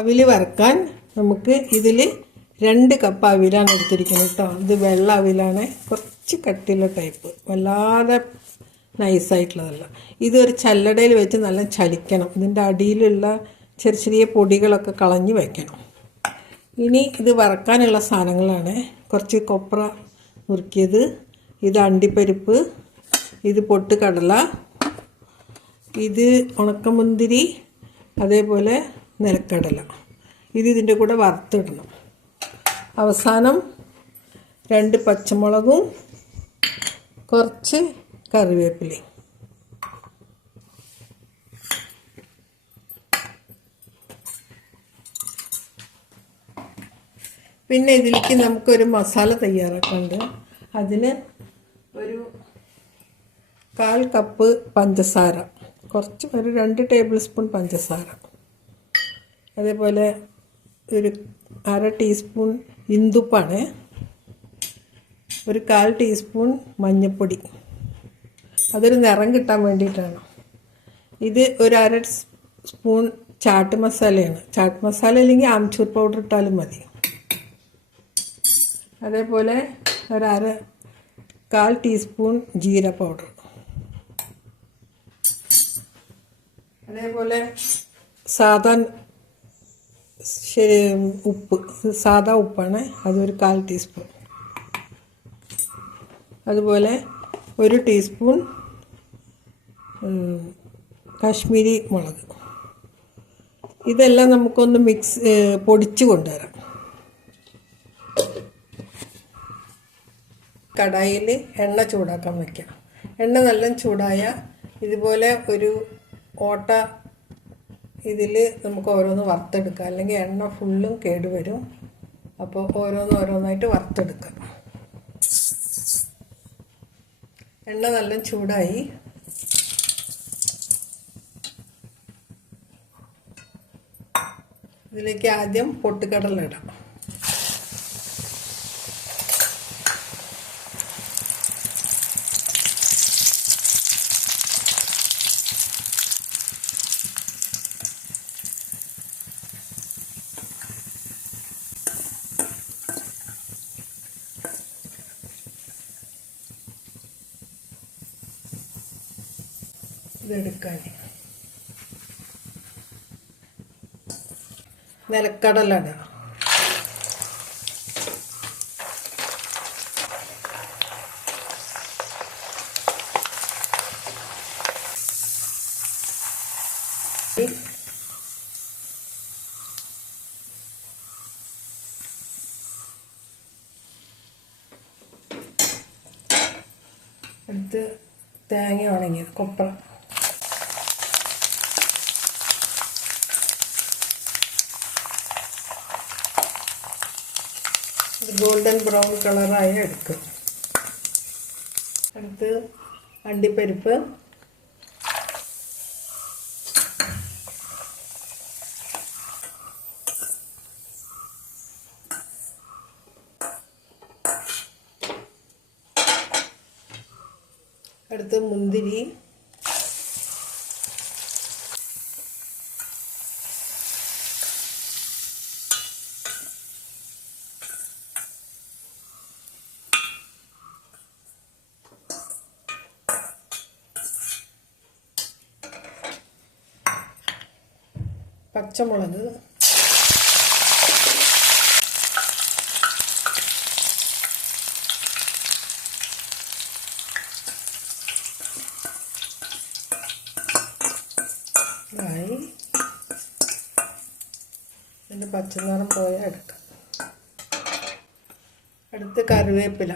അവിൽ വറുക്കാൻ നമുക്ക് ഇതിൽ 2 കപ്പ് അവിലാണ് എടുത്തിരിക്കുന്നത് കേട്ടോ. ഇത് വെള്ള അവിലാണ്, കുറച്ച് കട്ടിയുള്ള ടൈപ്പ്, വല്ലാതെ നൈസായിട്ടുള്ളതല്ല. ഇതൊരു ചല്ലടയിൽ വെച്ച് നല്ല ചലിക്കണം. ഇതിൻ്റെ അടിയിലുള്ള ചെറിയ ചെറിയ പൊടികളൊക്കെ കളഞ്ഞ് വയ്ക്കണം. ഇനി ഇത് വറക്കാനുള്ള സാധനങ്ങളാണ്. കുറച്ച് കൊപ്ര നുറുക്കിയത്, ഇത് അണ്ടിപ്പരിപ്പ്, ഇത് പൊട്ടുകടല, ഇത് ഉണക്കമുന്തിരി, അതേപോലെ നിലക്കടല. ഇതിൻ്റെ കൂടെ വറുത്തിടണം. അവസാനം 2 പച്ചമുളകും കുറച്ച് കറിവേപ്പിലയും. പിന്നെ ഇതിലേക്ക് നമുക്കൊരു മസാല തയ്യാറാക്കാനുണ്ട്. അതിന് ഒരു 1/4 കപ്പ് പഞ്ചസാര, കുറച്ച് ഒരു 2 ടേബിൾ സ്പൂൺ പഞ്ചസാര, അതേപോലെ ഒരു 1/2 ടീസ്പൂൺ ഇന്ദുപ്പാണ്, ഒരു 1/4 ടീസ്പൂൺ മഞ്ഞൾപ്പൊടി, അതൊരു നിറം കിട്ടാൻ വേണ്ടിയിട്ടാണ്. ഇത് ഒരു 1/2 സ്പൂൺ ചാട്ട് മസാലയാണ്. ചാട്ട് മസാല അല്ലെങ്കിൽ ആംചൂർ പൗഡർ ഇട്ടാലും മതി. അതേപോലെ ഒരു 1/4 ടീസ്പൂൺ ജീര പൗഡർ, അതേപോലെ സാദാ ഉപ്പാണ്, അതൊരു 1/4 ടീസ്പൂൺ, അതുപോലെ 1 ടീസ്പൂൺ കാശ്മീരി മുളക്. ഇതെല്ലാം നമുക്കൊന്ന് പൊടിച്ച് കൊണ്ടുവരാം. കടായിൽ എണ്ണ ചൂടാക്കാൻ വയ്ക്കാം. എണ്ണ നല്ല ചൂടായ ഇതുപോലെ ഒരു ഓട്ട ഇതിൽ നമുക്ക് ഓരോന്ന് വറുത്തെടുക്കാം, അല്ലെങ്കിൽ എണ്ണ ഫുള്ളും കേടുവരും. അപ്പോൾ ഓരോന്നായിട്ട് വറുത്തെടുക്കാം. എണ്ണ നല്ല ചൂടായി. ഇതിലേക്ക് ആദ്യം പൊട്ടുകടല ഇടാം. ഇതെടുക്കാൻ നിലക്കടല ഇടാം. അടുത്ത് തേങ്ങ ഉണങ്ങിയത്, കൊപ്ര, ഗോൾഡൻ ബ്രൗൺ കളറായി എടുക്കും. അടുത്ത് അണ്ടിപ്പരിപ്പ്, അടുത്ത് മുന്തിരി, പച്ചമുളക്, ഇതിൻ്റെ പച്ചനിറം പോയാൽ എടുക്കാം. അടുത്ത് കറിവേപ്പില,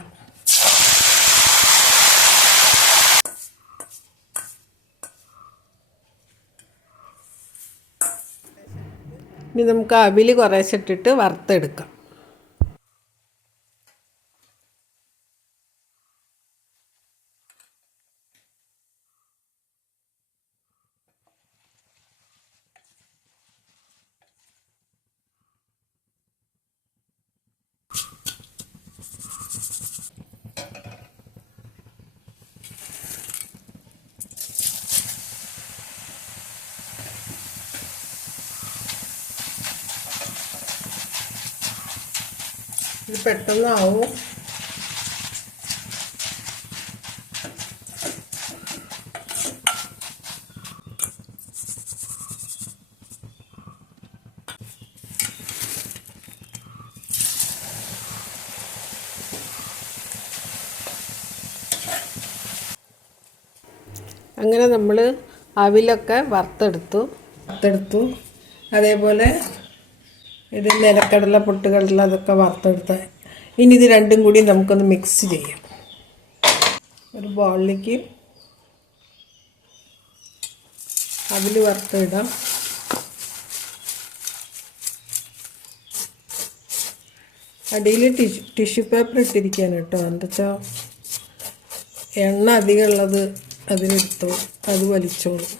ഇനി നമുക്ക് അവിൽ കുറേശ്ശിട്ടിട്ട് വറുത്തെടുക്കാം. ഇത് പെട്ടെന്നാവും. അങ്ങനെ നമ്മൾ അവിലൊക്കെ വറുത്തെടുത്തു. അതേപോലെ ഇത് നിലക്കടല, പൊട്ടുകടല അതൊക്കെ വറുത്തെടുത്ത. ഇനി ഇത് രണ്ടും കൂടി നമുക്കൊന്ന് മിക്സ് ചെയ്യാം. ഒരു ബൗളിലേക്ക് അവിൽ വറുത്തിടാം. അടിയിൽ ടിഷ്യൂ പേപ്പർ ഇട്ടിരിക്കുകയാണ് കേട്ടോ. എന്താ വെച്ചാൽ എണ്ണ അധികം ഉള്ളത് അതിലെടുത്തോ, അത് വലിച്ചോളും.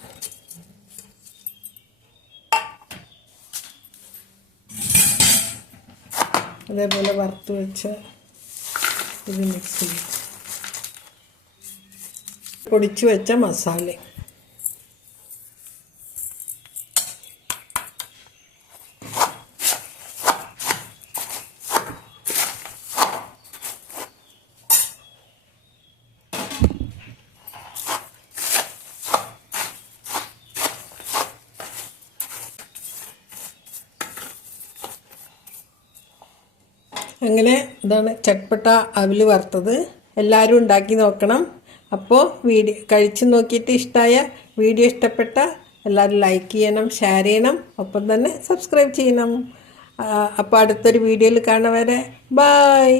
അതേപോലെ വറുത്ത് വെച്ച ഇത് മിക്സ് ചെയ്യും. പൊടിച്ചു വെച്ച മസാല അങ്ങനെ ഇതാണ് ചട്പട്ട അവിൽ വറുത്തത്. എല്ലാവരും ഉണ്ടാക്കി നോക്കണം. അപ്പോൾ കഴിച്ച് നോക്കിയിട്ട് വീഡിയോ ഇഷ്ടപ്പെട്ട എല്ലാവരും ലൈക്ക് ചെയ്യണം, ഷെയർ ചെയ്യണം, ഒപ്പം തന്നെ സബ്സ്ക്രൈബ് ചെയ്യണം. അപ്പോൾ അടുത്തൊരു വീഡിയോയിൽ കാണുന്നവരെ ബൈ.